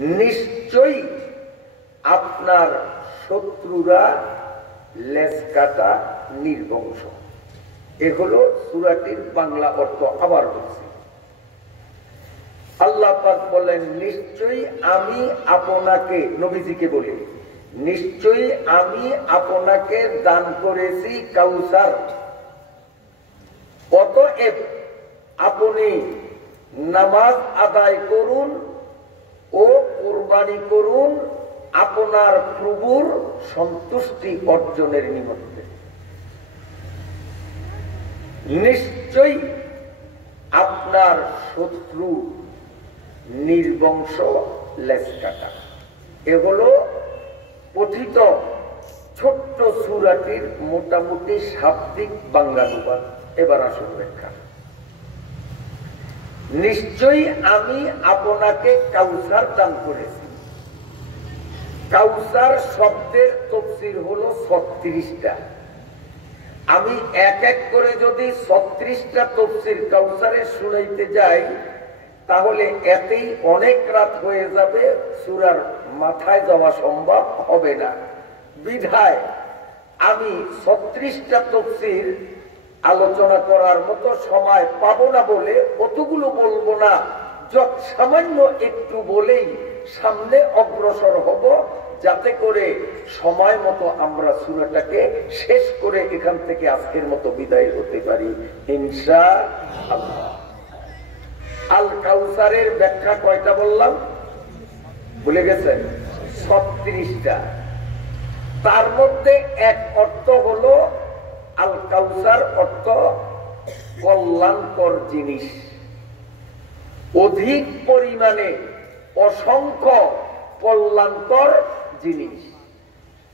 নিশ্চয়ই আপনার শত্রুরা লেজ কাটা নির্বংশ। এ হলো সূরাটির বাংলা অর্থ। আবার বলছি, আল্লাহ পাক বলেন নিশ্চয়ই আমি আপনাকে, নবীজিকে বলি, নিশ্চয়ই আমি আপনাকে দান করেছি কাউসার, অতএব আপনি নামাজ আদায় করুন ও কুরবানি করুন আপনার প্রভুর সন্তুষ্টি অর্জনের নিমিত্তে। নিশ্চয়ই আপনার শত্রু নির্বংশ লেজ কাটা। এ হলো পঠিত ছোট্ট সূরাটির মোটামুটি শাব্দিক বাংলানুবাদ। এবার আসল ব্যাখ্যা। নিশ্চয়ই আমি আপনাকে কাউসার দান করেছি। কাউসার শব্দের তাফসীর হলো 36টা। আমি এক এক করে যদি 36টা তাফসীর কাউসারের শুনাইতে যাই তাহলে এতেই অনেক রাত হয়ে যাবে, সূরার মাথায় যাওয়া সম্ভব হবে না। বিধায় আমি 36টা তাফসীর আলোচনা করার মতো সময় পাবো না বলে অতগুলো বলবো না, যত সামান্য একটু বলেই সামনে অগ্রসর হব, যাতে করে সময় মতো আমরা সূরাটাকে শেষ করে এখান থেকে আজকের মতো বিদায় হতে পারি ইনশাআল্লাহ। আল কাউসারের ব্যাখ্যা কয়টা বললাম ভুলে গেছেন? 36টা। তার মধ্যে এক অর্থ হলো আল কাউসার অর্থ কল্যাণকর জিনিস, অধিক পরিমাণে অসংখ্য কল্যাণকর জিনিস।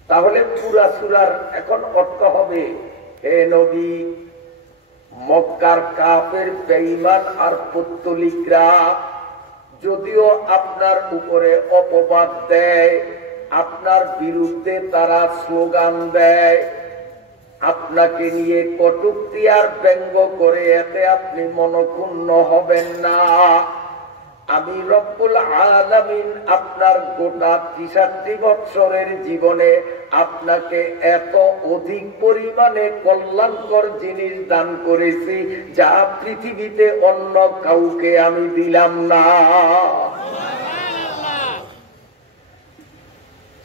তাহলে পুরা সূরার এখন অর্থ হবে, হে নবী, মক্কার কাফের বেঈমান আর পৌত্তলিকরা যদিও আপনার উপরে অপবাদ দেয়, আপনার বিরুদ্ধে তারা স্লোগান দেয়, আপনাকে নিয়ে কটূক্তি আর ব্যঙ্গ করে, এতে আপনি মনক্ষুণ্ণ হবেন না। আমি রব্বুল আলামিন আপনার গোটা 63 বৎসরের জীবনে আপনাকে এত অধিক পরিমাণে কল্যাণকর জিনিস দান করেছি যা পৃথিবীতে অন্য কাউকে আমি দিলাম না।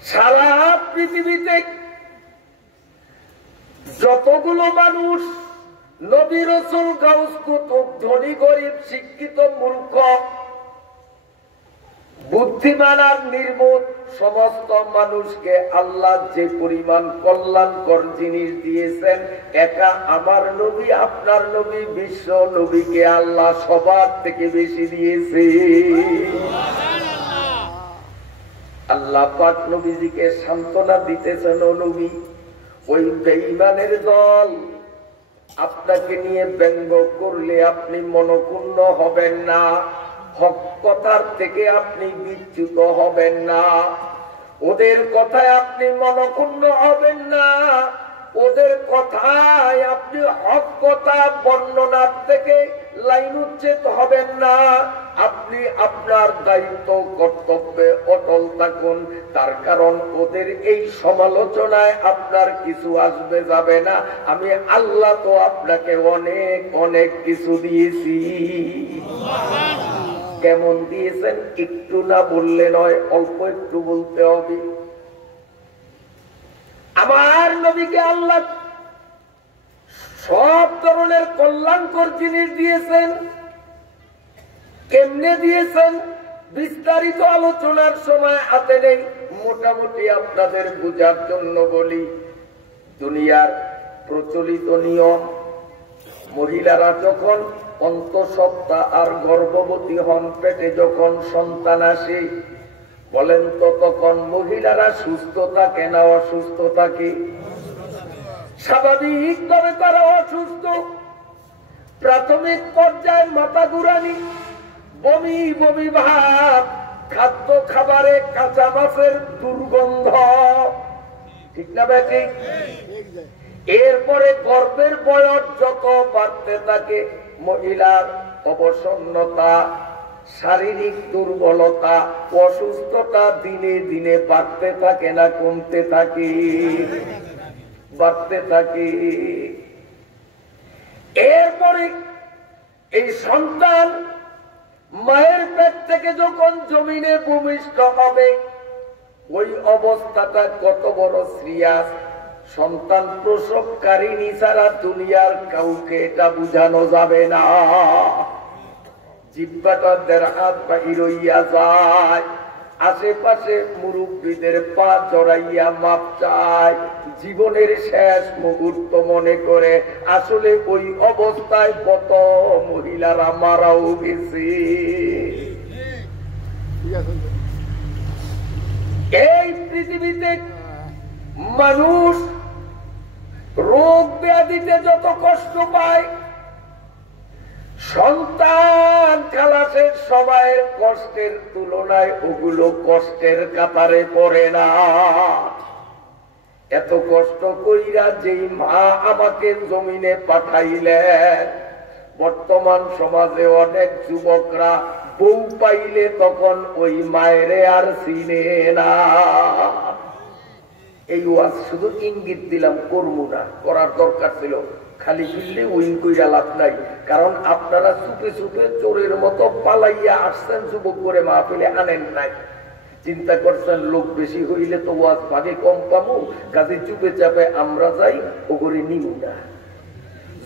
সারা পৃথিবীতে যতগুলো মানুষ নবী রাসূল গাউস কুতুব, ধনী গরিব, শিক্ষিত মূর্খ, বুদ্ধিমান আর নির্বোধ, সমস্ত মানুষকে আল্লাহ যে পরিমাণ কল্যাণকর জিনিস দিয়েছেন, একা আমার নবী, আপনার নবী, বিশ্ব নবীকে আল্লাহ সবার থেকে বেশি দিয়েছে। আল্লাহ পাক নবীজিকে সান্ত্বনা দিতেছেন, ও নবী, ওই বেঈমানের দল আপনাকে নিয়ে ব্যঙ্গ করলে আপনি মনক্ষুণ্ণ হবেন না, হক কথার থেকে আপনি বিচ্যুত হবেন না, ওদের কথায় আপনি মনক্ষুণ্ণ হবেন না, ওদের কথায় আপনি হক কথা বর্ণনার থেকে লাইনচ্যুত হবেন না। আপনি আপনার দায়িত্ব কর্তব্যে অটল থাকুন, তার কারণ ওদের এই সমালোচনায় আপনার কিছু আসবে যাবে না। আমি আল্লাহ তো আপনাকে অনেক অনেক কিছু দিয়েছি। কেমন দিয়েছেন একটু না বললে নয়, অল্প একটু বলতে হবে। আমার নবীকে আল্লাহ সব ধরনের কল্যাণকর জিনিস দিয়েছেন। কেমনে দিয়েছেন বিস্তারিত আলোচনার সময় হাতে নেই, মোটামুটি আপনাদের বোঝার জন্য বলি। দুনিয়ার প্রচলিত নিয়ম, মহিলারা যখন অন্তঃসত্ত্বা আর গর্ভবতী হন, পেটে যখন সন্তান আসে, বলেন তো তখন মহিলারা সুস্থ থাকে না অসুস্থ থাকে? স্বাভাবিকভাবে তারা অসুস্থ। প্রাথমিক পর্যায়ে মাথা ঘুরানি, বমি বমি ভাব, খাদ্য খাবারে কাঁচা মাছের দুর্গন্ধ, ঠিক না বেটি? এরপরে গর্ভের বয়স যত বাড়তে থাকে, মহিলার অবসন্নতা, শারীরিক দুর্বলতা অসুস্থতা দিনে দিনে বাড়তে থাকে না কমতে থাকে? বাড়তে থাকে। এরপরে এই সন্তান মায়ের পেট থেকে যখন জমিনে ভূমিষ্ঠ হবে, ওই অবস্থাটা কত বড় সিরিয়াস, সন্তান প্রসবকারিণী ছাড়া দুনিয়ার কাউকে এটা বুঝানো যাবে না। জিহ্বাটা দেড় হাত বাহির হইয়া যায়, আশেপাশে মুরব্বীদের পা জড়াইয়া মাপ চায়, জীবনের শেষ মুহূর্ত মনে করে। আসলে ওই অবস্থায় কত মহিলারা মারাও গেছে। এই পৃথিবীতে মানুষ রোগ ব্যাধিতে যত কষ্ট পায়, সন্তান খালাসের সময়ের কষ্টের তুলনায় ওগুলো কষ্টের কাতারে পড়ে না। এত কষ্ট কইরা যেই মা আমাকে জমিনে পাঠাইলেন, বর্তমান সমাজে অনেক যুবকরা বউ পাইলে তখন ওই মায়েরে আর চিনে না। এই ওয়াজ শুধু ইঙ্গিত দিলাম, করবো না, করার দরকার ছিল। খালি ফিরলে উইন কইরা লাভ নাই। কারণ আপনারা চুপে চুপে চোরের মতো পালাইয়া আসছেন, যুবক করে মাহফিলে আনেন নাই। চিন্তা করছেন লোক বেশি হইলে তো ওয়াজ ভাগে কম পাবো, কাজে চুপে চাপে আমরা যাই, ওগরে নিব না।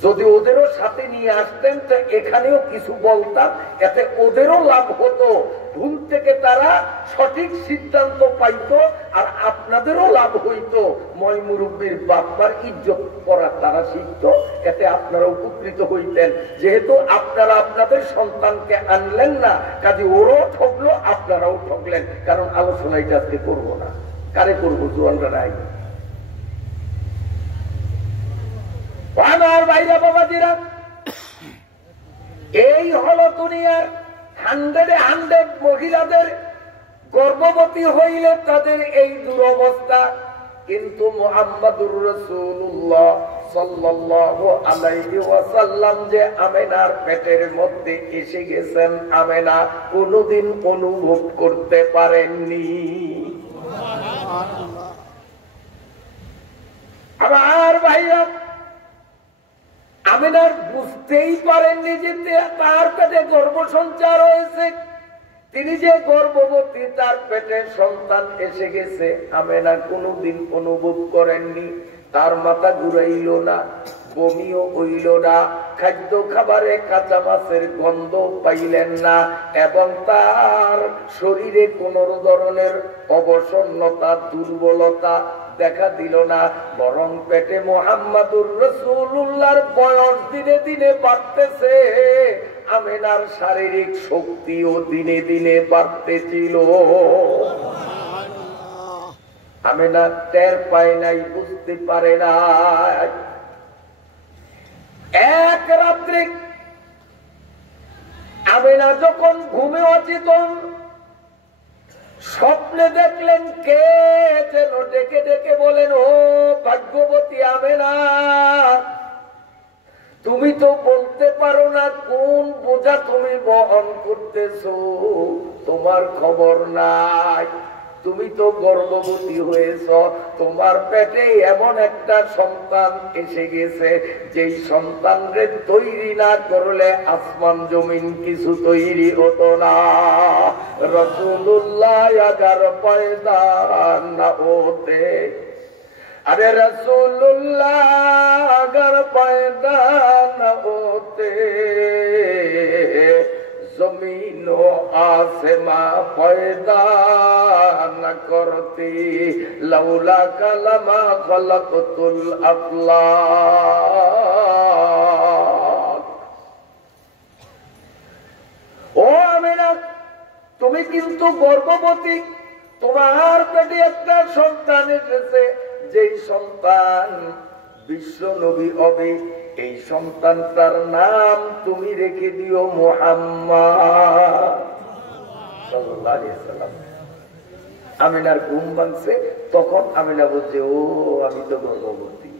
যদি ওদেরও সাথে নিয়ে আসতেন তো এখানেও কিছু বলতাম, এতে ওদেরও লাভ হতো, ভুল থেকে তারা সঠিক সিদ্ধান্ত পাইতো, আর আপনাদেরও লাভ হইতো। ময় মুরব্বীর বাপ্পার ইজ্জত করা তারা শিখত, এতে আপনারা উপকৃত হইতেন। যেহেতু আপনারা আপনাদের সন্তানকে আনলেন না, কাজে ওরাও ঠকলো, আপনারাও ঠকলেন। কারণ আলোচনা এটা আজকে করবো না। কারে করবো? জোয়ানরা নাই। আমার ভাইরা বাবাজিরা, এই হলো দুনিয়ার 100 মহিলাদের গর্ভবতী হইলে তাদের এই দুরবস্থা। কিন্তু মুহাম্মাদুর রাসূলুল্লাহ সাল্লাল্লাহু আলাইহি ওয়াসাল্লাম যে আমেনার পেটের মধ্যে এসে গেছেন, আমেনা কোনদিন অনুভব করতে পারেননি। আমার ভাইরা, আমেনার বুঝতেই পারেননি যে তার পেটে গর্ভ সঞ্চার হয়েছে, তিনি যে গর্ভবতী, তার পেটে সন্তান এসে গেছে। আমেনা কোনদিন অনুভব করেননি। তার মাথা ঘুরাইল না, বমিও হইল না, খাদ্য খাবারে কাঁচা মাছের গন্ধ পাইলেন না, এবং তার শরীরে কোন ধরনের অবসন্নতা দুর্বলতা দেখা দিল না। বরং পেটে মুহাম্মাদুর রাসূলুল্লাহর বয়স দিনে দিনে বাড়তেছে, আমেনার শারীরিক শক্তিও দিনে দিনে বাড়তেছিল। আমেনা টের পায় নাই, বুঝতে পারে নাই। এক রাত্রে আমেনা যখন ঘুমে অচেতন, স্বপ্নে দেখলেন কে যেন ডেকে ডেকে বলেন, ও ভাগ্যবতী আমেনা, তুমি তো বলতে পারো না কোন বোঝা তুমি বহন করতেছো, তোমার খবর নাই। তুমি তো গর্ভবতী হয়েছ, তোমার পেটে এমন একটা সন্তান এসে গেছে, যেই সন্তানরে তৈরি না করলে আসমান জমিন কিছু তৈরি হতো না। রাসূলুল্লাহ আগার পয়দা না হতে, अरे रसूलुल्लाह अगर पैदा न होते, जमीनो आसमां पैदा न करती, लौला कलमा खलकतुल अफलाक। ও আমিনা, তুমি কিন্তু গর্ভবতী, তোমার পেটে একটা সন্তান এসেছে, যেই সন্তান বিশ্ব নবী হবে, এই সন্তানটার নাম তুমি রেখে দিও মুহাম্মদ সাল্লাল্লাহু আলাইহি ওয়াসাল্লাম। আমিনার ঘুম ভাঙছে, তখন আমিনা বলছে, ও আমি তো গর্ভবতী।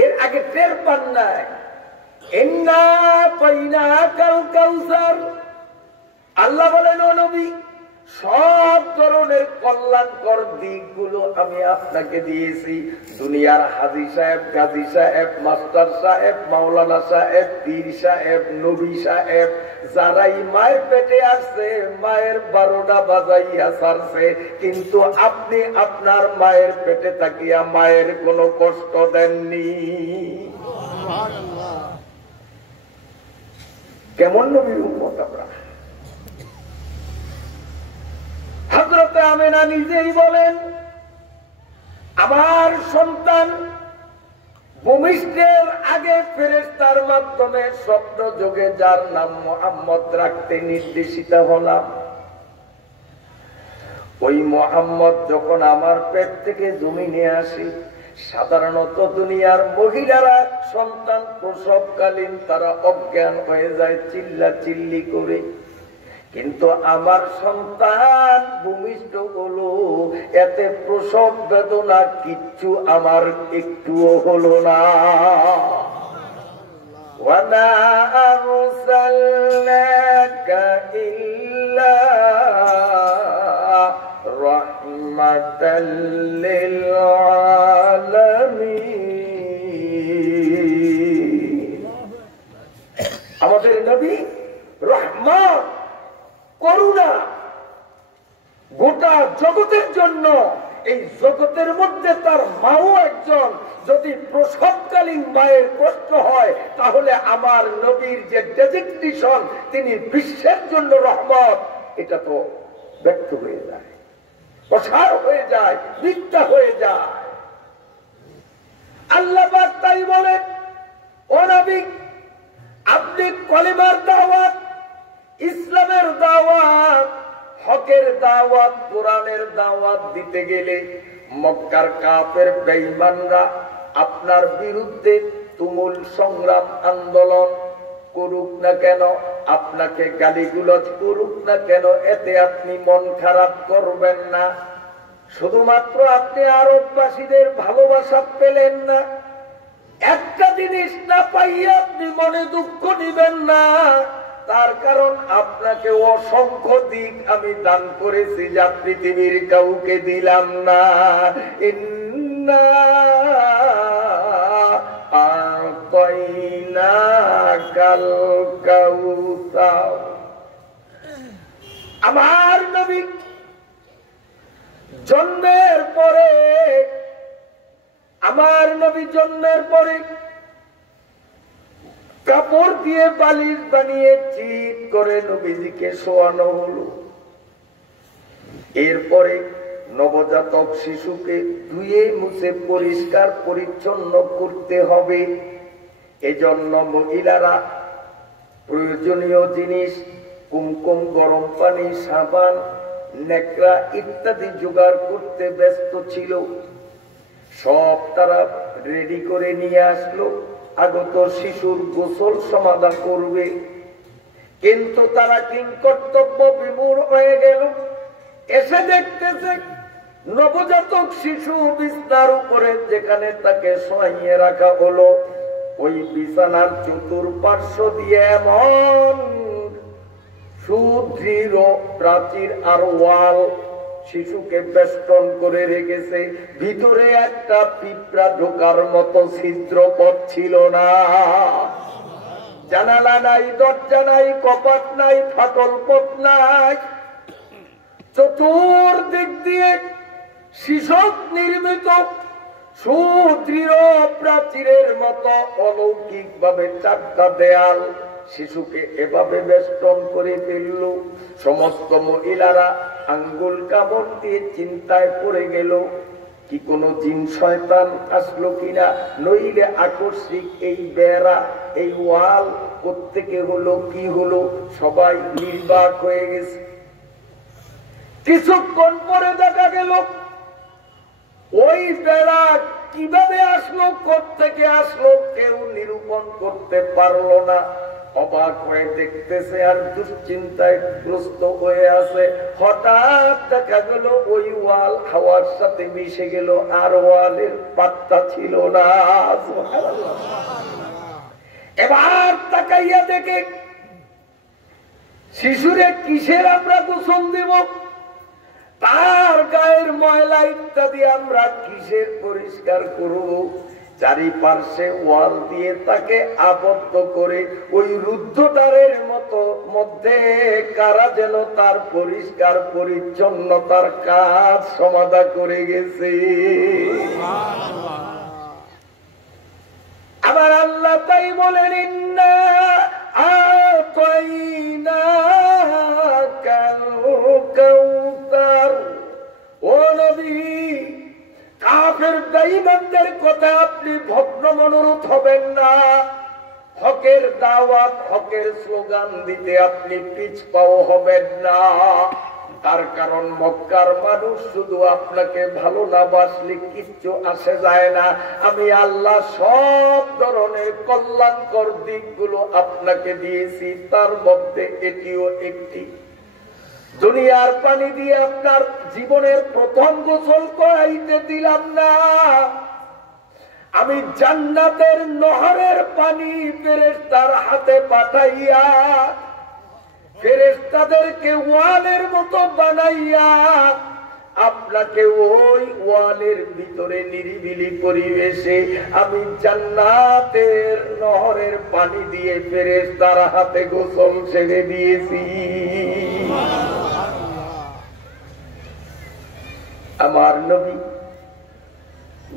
এর আগে টের পান নাই। ইন্না পাইনাকাল কাউসার, আল্লাহ বলেন ও নবী সব ধরনের কল্যাণকর দিকগুলো আমি আপনাকে দিয়েছি। দুনিয়ার হাজী সাহেব, গাজী সাহেব, মাস্টার সাহেব, মাওলানা সাহেব, পীর সাহেব, নবী সাহেব যারাই মায়ের পেটে আসছে মায়ের 12টা বাজাইয়া ছাড়ছে, কিন্তু আপনি আপনার মায়ের পেটে থাকিয়া মায়ের কোনো কষ্ট দেননি। কেমন নবীর উম্মত আমরা। হযরত আমেনা নিজেই বলেন, আমার সন্তান ভূমিষ্ঠের আগে ফেরেশতার মাধ্যমে স্বপ্ন যোগে যার নাম মুহাম্মদ রাখতে নির্দেশিত হলাম, ওই মুহাম্মদ যখন আমার পেট থেকে জমিনে আসে, সাধারণত দুনিয়ার মহিলারা সন্তান প্রসবকালীন তারা অজ্ঞান হয়ে যায় চিল্লা চিল্লি করে, কিন্তু আমার সন্তান ভূমিষ্ঠ হলো, এতে প্রসব বেদনা কিচ্ছু আমার একটুও হলো না। ওয়ামা আরসালনাকা ইল্লা রাহমাতাল লিল আলামিন। আমাদের নবী রহমত, করুণা গোটা জগতের জন্য। এই জগতের মধ্যে তার মাও একজন। যদি প্রসবকালীন মায়ের কষ্ট হয় তাহলে আমার নবীর যে ডেজিগনেশন তিনি বিশ্বের জন্য রহমত, এটা তো ব্যর্থ হয়ে যায়, প্রসার হয়ে যায়, মিথ্যা হয়ে যায়। আল্লাহ পাক তাই বলেন, ও নবী আপনি কলিমার দাওয়াত, ইসলামের দাওয়াত, হকের দাওয়াত, কোরআনের দাওয়াত দিতে গেলে মক্কার কাফের বেঈমানরা আপনার বিরুদ্ধে তুমুল সংগ্রাম আন্দোলন করুক না কেন, আপনাকে গালিগুলোজ করুক না কেন, এতে আপনি মন খারাপ করবেন না। শুধুমাত্র আপনি আরববাসীদের ভালোবাসা পেলেন না, একটা জিনিস না পাইয়া আপনি মনে দুঃখ নিবেন না। তার কারণ আপনাকে অসংখ্য দিক আমি দান করেছি যা পৃথিবীর কাউকে দিলাম না। ইন্না আতাইনাকাল কাউসার। আমার নবী জন্মের পরে, আমার নবী জন্মের পরে কাপড় দিয়ে বালিশ বানিয়ে চিৎ করে নবীজিকে শোয়ানো হলো। এরপরে নবজাতক শিশুকে ধুয়ে মুছে পরিষ্কার পরিচ্ছন্ন করতে হবে। এজন্য মহিলারা প্রয়োজনীয় জিনিস কুমকুম, গরম পানি, সাবান, নেকড়া ইত্যাদি জোগাড় করতে ব্যস্ত ছিল। সব তারা রেডি করে নিয়ে আসলো, আগত শিশুর গোসল সমাধান করবে। কিন্তু তারা কিংকর্তব্য বিমূঢ় হয়ে গেল। এসে দেখতেছে নবজাতক শিশু বিছানার উপরে যেখানে তাকে শোয়াইয়ে রাখা হলো, ওই বিছানার চতুর্পার্শ্ব দিয়ে এমন সুদৃঢ় প্রাচীর আর ওয়াল শিশুকে বেষ্টন করে রেখেছে, ভিতরে একটা পিঁপড়া ঢোকার মতো ছিদ্রপথ ছিল না। জানালা নাই, দরজা নাই, কপাট নাই, ফাটল পথ নাই। চতুর্দিক দিয়ে শিশক নির্মিত সুদৃঢ় প্রাচীরের মতো অলৌকিক ভাবে চারটা দেয়াল শিশুকে এভাবে বেষ্টন করে ফেলল। সমস্ত মহিলারা আঙ্গুল কামড় দিয়ে চিন্তায় পড়ে গেল, কি কোনো জিন শয়তান আসলো কিনা, নইলে আকস্মিক এই বেড়া, এই ওয়াল কোত্থেকে হলো, কি হলো। সবাই নির্বাক হয়ে গেছে। কিছুক্ষণ পরে দেখা গেল ওই বেড়া কিভাবে আসলো, কোত্থেকে আসলো কেউ নিরূপণ করতে পারলো না। অবাক হয়ে দেখতেছে আর দুশ্চিন্তায় গ্রস্ত হয়ে আছে। হঠাৎ দেখা গেল ওই ওয়াল হাওয়ার সাথে মিশে গেল, আর ওয়ালের পাত্তা ছিল না। এবার তাকাইয়া দেখে শিশুরে কিসের আমরা গোসল দেব, তার গায়ের ময়লা ইত্যাদি আমরা কিসের পরিষ্কার করব। চারিপার্শ্বে ওয়াল দিয়ে তাকে আবদ্ধ করে ওই রুদ্ধদ্বারের মতো মধ্যে কারা যেন তার পরিষ্কার পরিচ্ছন্নতার কাজ সমাধা করে গেছে। আবার আল্লাহ তাই বলেন, ইন্না আতাইনাকাল কাউসার। ও নবী, কাফের বেঈমানদের কথা আপনি ভগ্ন মনোরথ হবেন না। হকের দাওয়াত, হকের স্লোগান দিতে আপনি পিছপাও হবেন না। তার কারণ মক্কার মানুষ শুধু আপনাকে ভালো না বাসলে কিচ্ছু আসে যায় না। আমি আল্লাহ সব ধরনের কল্যাণকর দিকগুলো আপনাকে দিয়েছি, তার মধ্যে এটিও একটি। দুনিয়ার পানি দিয়ে আপনার জীবনের প্রথম গোসল করাইতে দিলাম না, আমি জান্নাতের নহরের পানি ফেরেশতার হাতে পাঠাইয়া ফেরেশতাদেরকে ওয়ালের মতো বানাইয়া আপনাকে ওই ওয়ালের ভিতরে নিরিবিলি পরিবেশে আমি জান্নাতের নহরের পানি দিয়ে ফেরেশতার হাতে গোসল ছেড়ে দিয়েছি। আমার নবী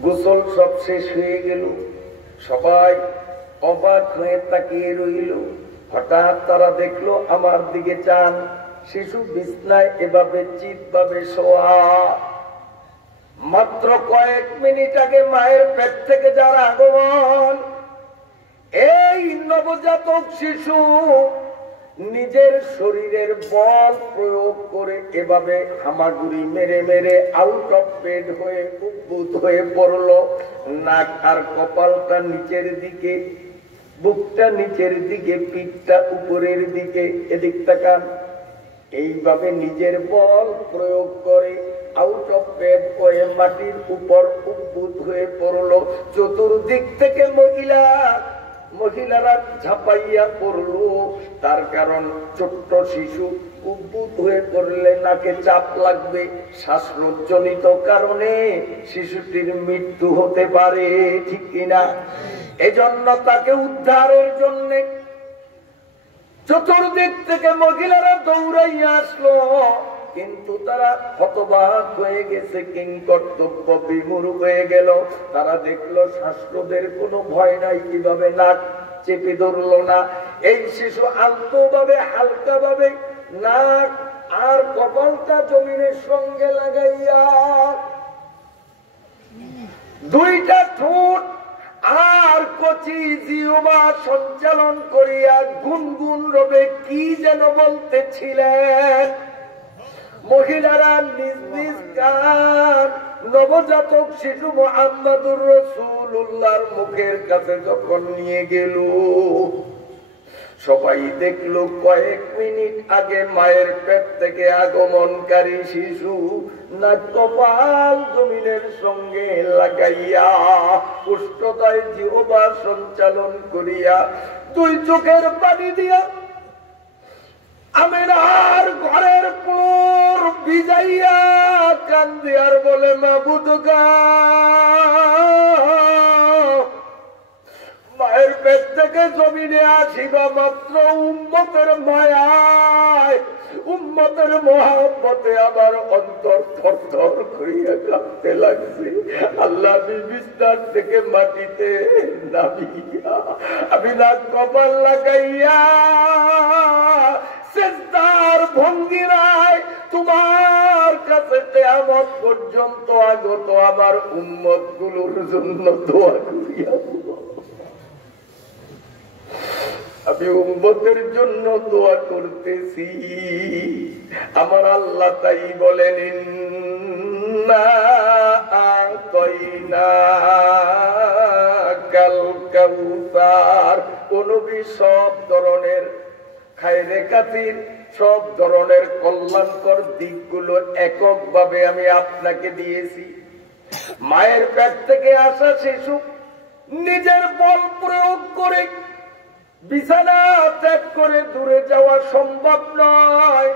গোসল সব শেষ হয়ে গেল, সবাই অবাক হয়ে তাকিয়ে রইল। হঠাৎ তারা দেখলো আমার দিকে চান, শিশু বিছনায় এভাবে চিৎভাবে শোয়া। মাত্র কয়েক মিনিট আগে মায়ের পেট থেকে যার আগমন, এই নবজাতক শিশু নিজের শরীরের বল প্রয়োগ করে এভাবে হামাগুড়ি মেরে মেরে আউট অফ বেড হয়ে উদ্ভূত হয়ে পড়লো। নাক আর কপালটা নিচের দিকে, বুকটা নিচের দিকে, পিঠটা উপরের দিকে। এদিক তাকান। এইভাবে নিজের বল প্রয়োগ করে আউট অফ বেড হয়ে মাটির উপর উদ্ভূত হয়ে পড়লো। চতুর্দিক থেকে মহিলারা ঝাঁপাইয়া পড়লো। তার কারণ ছোট্ট শিশু উদ্ভূত হয়ে পড়লে নাকে চাপ লাগবে, শ্বাসরোধজনিত কারণে শিশুটির মৃত্যু হতে পারে, ঠিক কিনা? এজন্য তাকে উদ্ধারের জন্য চতুর্দিক থেকে মহিলারা দৌড়াইয়া আসলো, কিন্তু তারা হতবাক হয়ে গেছে, কিংকর্তব্য বিমূঢ় হয়ে গেল। তারা দেখলো শ্বাসরোধের কোনো ভয় নাই, কিভাবে নাক চেপে ধরলো না। এই শিশু আলতো ভাবে হালকা ভাবে নাক আর কপালটা জমিনের সঙ্গে লাগাইয়া দুইটা ঠোঁট আর কচি জিহ্বা সঞ্চালন করিয়া গুনগুন রবে কি যেন বলতেছিলেন। মহিলারা নিজ নিজ কান নবজাতক শিশু মুহাম্মদুর রাসূলুল্লাহর মুখের কাছে যখন নিয়ে গেল, সবাই দেখলো কয়েক মিনিট আগে মায়ের পেট থেকে আগমনকারী শিশু নাক কপাল জমিনের সঙ্গে লাগাইয়া উষ্ণতায় জিহ্বা সঞ্চালন করিয়া দুই চোখের পানি দিয়া আমেনার ঘরের পুর ভিজাইয়া কান্দে আর বলে, মাবুদ গো, মায়ের পেট থেকে জমিনে আসিবা মাত্র উম্মতের মায়ায়, উম্মতের মহব্বতে আমার অন্তর থরথর করিয়া কাঁপতে লাগছে। আল্লাহ বিস্তার থেকে মাটিতে নামিয়া আমি নাক কপাল লাগাইয়া সিজদার ভঙ্গিমায় তোমার কাছে কিয়ামত পর্যন্ত আগত আমার উম্মত গুলোর জন্য দোয়া করিয়া, আমি উম্মতের জন্য দোয়া করতেছি। আমার আল্লাহ তাই বলেন, ইন্না আতাইনাকাল কাউসার। নবী সব ধরনের খায়রে কাতির, সব ধরনের কল্যাণকর দিকগুলো এককভাবে আমি আপনাকে দিয়েছি। মায়ের পেট থেকে আসা শিশু নিজের বল প্রয়োগ করে বিছানা ত্যাগ করে দূরে যাওয়া সম্ভব নয়,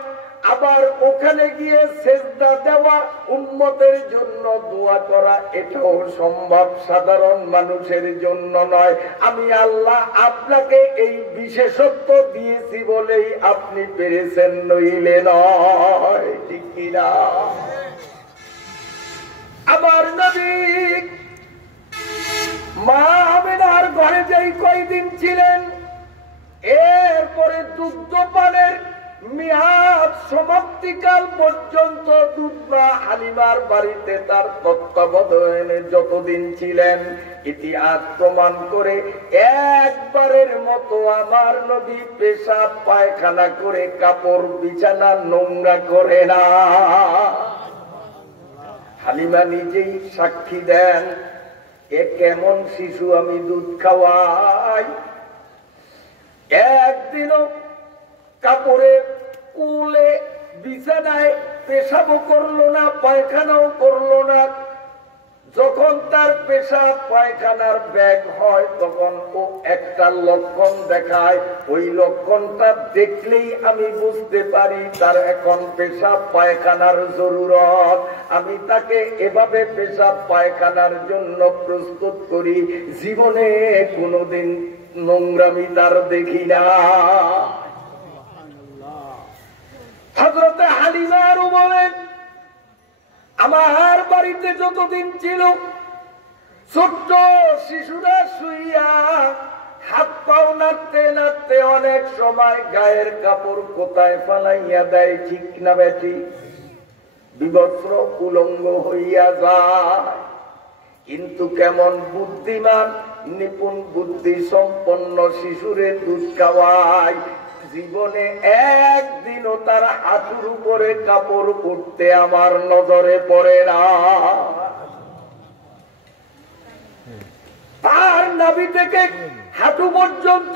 আবার ওখানে গিয়ে সেজদা দেওয়া, উম্মতের জন্য দোয়া করা, এটাও সম্ভব সাধারণ মানুষের জন্য নয়। আমি আল্লাহ আপনাকে এই বিশেষত্ব দিয়েছি বলেই আপনি পেরেছেন, নইলে নয়। ঠিক কিনা? আমার নবী মা আমিনার ঘরে যেই কয়দিন ছিলেন, এরপরে দুগ্ধ পানের মেয়াদ সমাপ্তিকাল পর্যন্ত দুধমা হালিমার বাড়িতে তার তত্ত্বাবধানে যতদিন ছিলেন, ইতিহাস প্রমাণ করে একবারের মতো আমার নবী পেশাব পায়খানা করে কাপড় বিছানা নোংরা করে না। হালিমা নিজেই সাক্ষী দেন, এ কেমন শিশু আমি দুধ খাওয়াই। একদিনও কাপড়ে কুলে বিছানায় পেশাবও করলো না, পায়খানাও করলো না। যখন তার পেশাব পায়খানার ব্যাগ হয়, তখন ও একটা লক্ষণ দেখায়। ওই লক্ষণটা দেখলেই আমি বুঝতে পারি তার এখন পেশাব পায়খানার জরুরত। আমি তাকে এভাবে পেশাব পায়খানার জন্য প্রস্তুত করি, জীবনে কোনোদিন নোংরামি তার দেখি না। হযরতে হালিমার বলেন, আমার বাড়িতে যতদিন ছিল, ছোট্ট শিশুরা শুইয়া হাত পাও নাড়তে নাড়তে অনেক সময় গায়ের কাপড় কোথায় ফালাইয়া দেয়, ঠিক না বেটি? বিবস্ত্র উলঙ্গ হইয়া যায়। কিন্তু কেমন বুদ্ধিমান, নিপুণ বুদ্ধি সম্পন্ন শিশুরে দুধ খাওয়ায়, জীবনে একদিনও তার হাঁটুর উপরে কাপড় উঠতে আমার নজরে পড়ে না। তার নাভি থেকে হাঁটু পর্যন্ত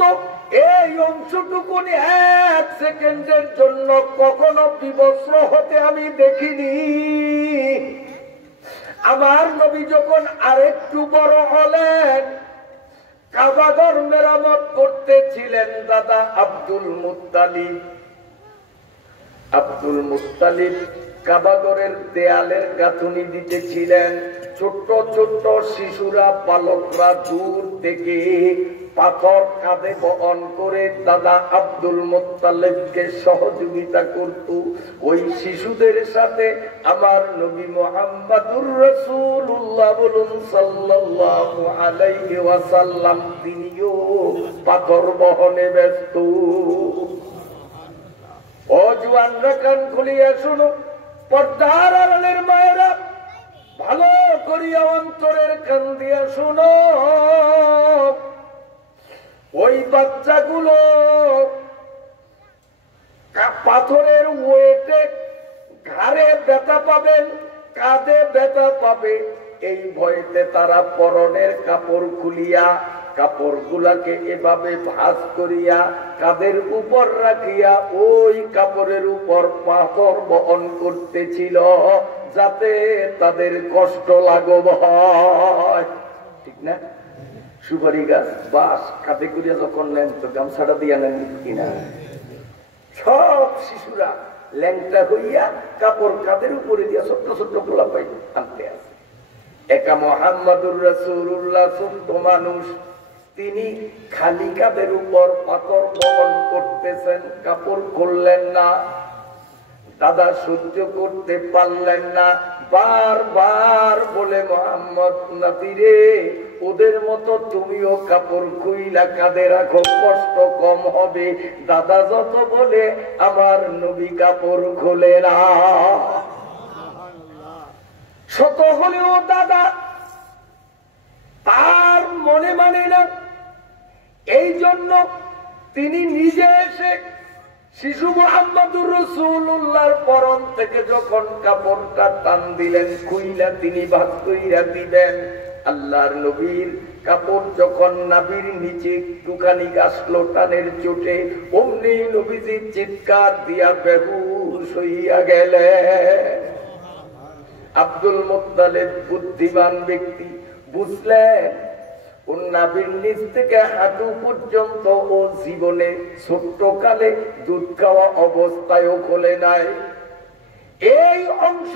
এই অংশটুকু এক সেকেন্ডের জন্য কখনো বিবস্ত্র হতে আমি দেখিনি। আমার নবী যখন আরেকটু বড় হলেন, কাবাঘর মেরামত করতেছিলেন দাদা আব্দুল মুত্তালিব কাবাঘরের দেয়ালের গাঁথুনি দিতেছিলেন। ছোট্ট ছোট্ট শিশুরা, পালকরা দূর থেকে পাথর কাঁধে বহন করে দাদা আব্দুল মুত্তালিবকে সহযোগিতা করত। ওই শিশুদের সাথে আমার নবী মুহাম্মদুর রাসূলুল্লাহ বলুন সাল্লাল্লাহু আলাইহি ওয়াসাল্লাম, তিনিও পাথর বহনে ব্যস্ত। ও জওয়ানরা, কান খুলিয়া শুনো, পর্দার আড়ালের মায়েরা, ভালো করিয়া অন্তরের কান দিয়া শুনো। ওই বাচ্চাগুলো পাথরের ওয়েটে ঘাড়ে ব্যথা পাবেন, কাঁধে ব্যথা পাবে, এই ভয়তে তারা পরনের কাপড় খুলিয়া কাপড়গুলাকে এভাবে ভাঁজ করিয়া কাঁধের উপর রাখিয়া ওই কাপড়ের উপর পাথর বহন করতেছিল, যাতে তাদের কষ্ট লাঘব হয়। ঠিক না? সুপারি গাছ, বাঁশ কাঁধে করিয়া যখন নেন, তো গামছাটা দিয়া নেন কিনা? সব শিশুরা ল্যাংটা হইয়া কাপড় কাঁধের উপরে দিয়া ছোট্ট ছোট্ট গোলা পাই আনতে আছে। একা মুহাম্মদুর রাসূলুল্লাহ ছোট্ট মানুষ, তিনি খালি কাঁধের উপর পাথর বহন করতেছেন, কাপড় খুললেন না। দাদা সহ্য করতে পারলেন না, বারবার বলে, মুহাম্মদ নাতিরে, ওদের মতো তুমিও কাপড় খুইলা কাঁধে রাখো, কষ্ট কম হবে। দাদা যত বলে, আমার নবী কাপড় খোলে না। শত হলেও দাদা তার মনে মানে না। এই জন্য তিনি নিজে এসে শিশু মুহাম্মদুর রাসূলুল্লাহর পরন থেকে যখন কাপড়টা টান দিলেন, খুইলা তিনি ভাগ কইরা দিবেন। আল্লাহর নবীর কাপড় যখন নাভির নিচে একটুখানি আসলো টানের চোটে, অমনি নবীজি চিৎকার দিয়া বেহুশ হইয়া গেলেন। আব্দুল মুত্তালিব বুদ্ধিমান ব্যক্তি, বুঝলেন ওর নাভির নিচ থেকে হাঁটু পর্যন্ত ও জীবনে ছোট্ট কালে দুধ খাওয়া অবস্থায়ও খোলে নাই। এই অংশ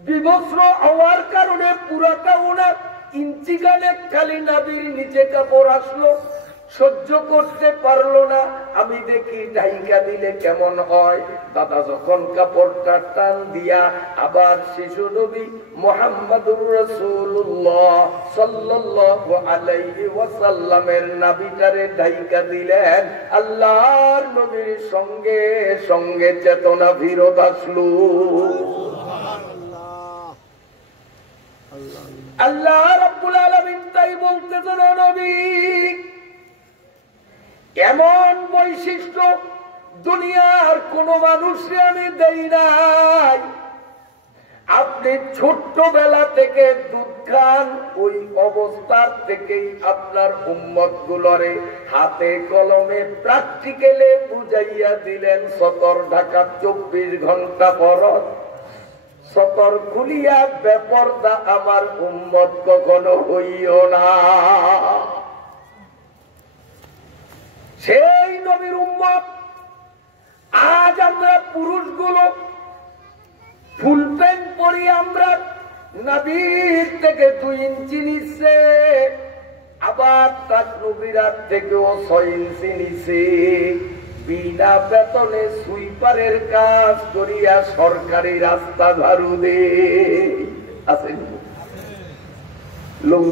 বিবস্ত্র হওয়ার কারণে পুরাটা ওনার ইঞ্চি কানে খালি নাভির নিচে কাপড় আসলো, সহ্য করতে পারলো না। আমি দেখি ঢাইকা দিলে কেমন হয়। দাদা যখন কাপড়টা টান দিয়া আবার শিশু নবী মুহাম্মদুর রাসূলুল্লাহ সাল্লাল্লাহু আলাইহি ওয়াসাল্লামের নাভিটারে ঢাইকা দিলেন, আল্লাহর নবীর সঙ্গে সঙ্গে চেতনা ফিরত আসলো। আল্লাহ রাব্বুল আলামিন তাই বলতেছেন, নবী এমন বৈশিষ্ট্য দুনিয়ার কোন মানুষকে আমি দেই নাই। আপনি ছোট্টবেলা থেকে দুধ খান, ওই অবস্থার থেকেই আপনার উম্মত গুলোরে হাতে কলমে প্র্যাকটিক্যালে বুঝাইয়া দিলেন। সতর ঢাকা 24 ঘন্টা ফরজ, সতর খুলিয়া বেপরদা আমার উম্মত কখনো হইও না। সেই নবীর উম্মত আজ আমরা পুরুষগুলো ফুল প্যান্ট পরি, আমরা নবীর থেকে 2 ইঞ্চি নিচে, আবার তার নবীরার থেকেও 6 ইঞ্চি নিচে, বিনা বেতনে সুইপারের কাজ করিয়া সরকারি রাস্তা ঝাড়ু দে। আছে লুঙ্গি